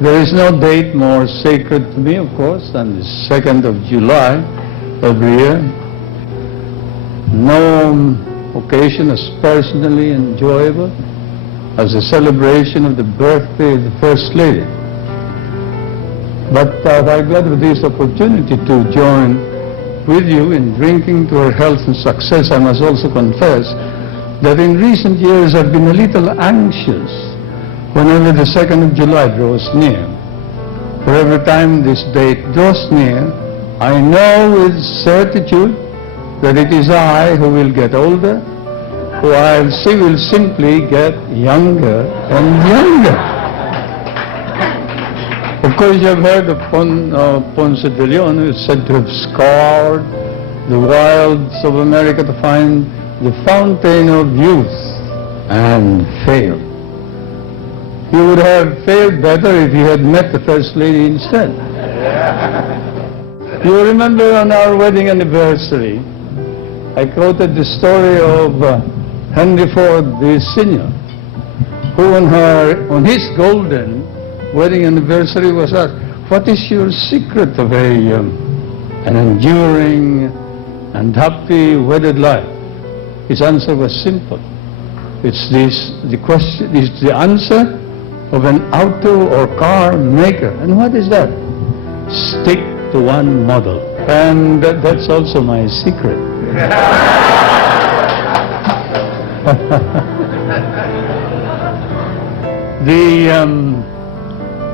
There is no date more sacred to me, of course, than the 2nd of July every year. No occasion as personally enjoyable as the celebration of the birthday of the First Lady. But I'm glad with this opportunity to join with you in drinking to her health and success. I must also confess that in recent years I've been a little anxious whenever the 2nd of July draws near. For every time this date draws near, I know with certitude that it is I who will get older, while she will simply get younger and younger. Of course, you have heard of Ponce de Leon, who is said to have scoured the wilds of America to find the fountain of youth and failed. He would have failed better if he had met the First Lady instead. You remember on our wedding anniversary, I quoted the story of Henry Ford, the Sr., who on his golden wedding anniversary was asked, "What is your secret of an enduring and happy wedded life?" His answer was simple. It's the answer of an auto or car maker. And what is that? Stick to one model. And that's also my secret. The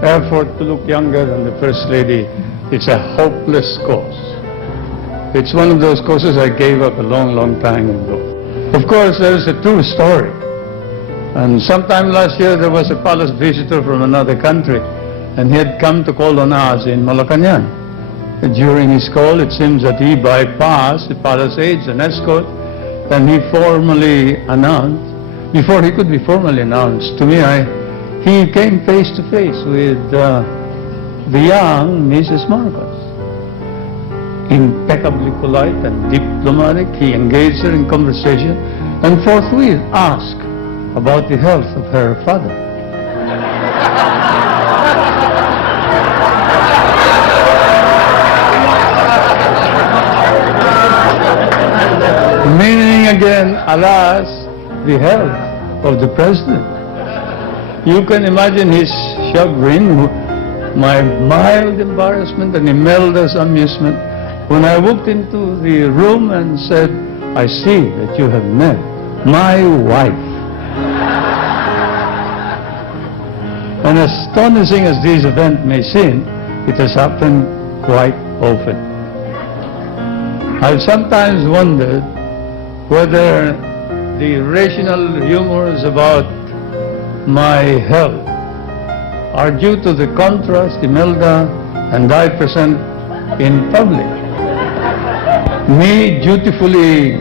effort to look younger than the First Lady, it's a hopeless cause. It's one of those causes I gave up a long, long time ago. Of course, there's a true story. And sometime last year, there was a palace visitor from another country, and he had come to call on us in Malacanang. During his call, it seems that he bypassed the palace aides and escort, and he formally announced, before he could be formally announced to me, he came face to face with the young Mrs. Marcos. Impeccably polite and diplomatic, he engaged her in conversation and forthwith asked about the health of her father. Meaning again, alas, the health of the president. You can imagine his chagrin, my mild embarrassment, and Imelda's amusement when I walked into the room and said, "I see that you have met my wife." And astonishing as this event may seem, it has happened quite often. I've sometimes wondered whether the rational humors about my health are due to the contrast Imelda and I present in public. Me dutifully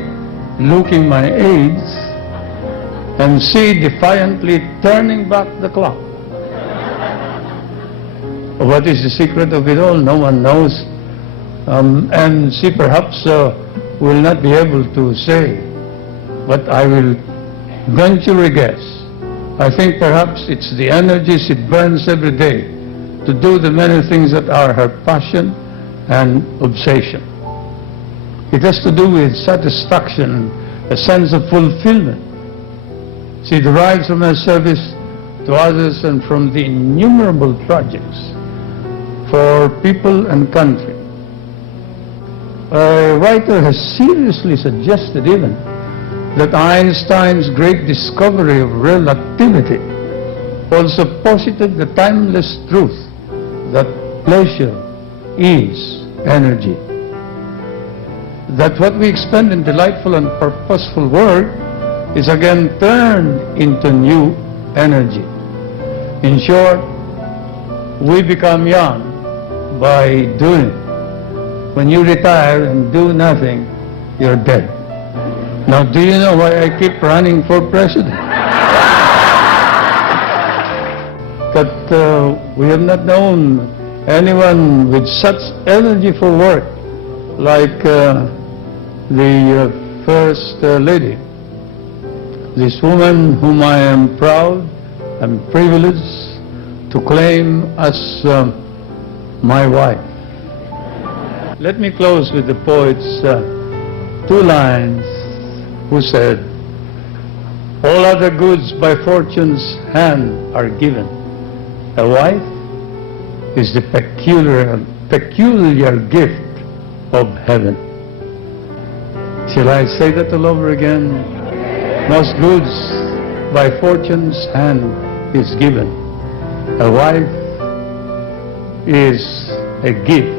looking my aids and she defiantly turning back the clock. What is the secret of it all? No one knows. And she perhaps will not be able to say, but I will venture a guess. I think perhaps it's the energy she burns every day to do the many things that are her passion and obsession. It has to do with satisfaction, a sense of fulfillment. She derives from her service to others and from the innumerable projects for people and country. A writer has seriously suggested even that Einstein's great discovery of relativity also posited the timeless truth that pleasure is energy. That what we expend in delightful and purposeful work is again turned into new energy. In short, we become young by doing. When you retire and do nothing, you're dead. Now, do you know why I keep running for president? That we have not known anyone with such energy for work like the First Lady. This woman whom I am proud and privileged to claim as my wife. Let me close with the poet's two lines who said, "All other goods by fortune's hand are given. A wife is the peculiar gift of heaven." Shall I say that all over again? Most goods by fortune's hand is given. A wife is a gift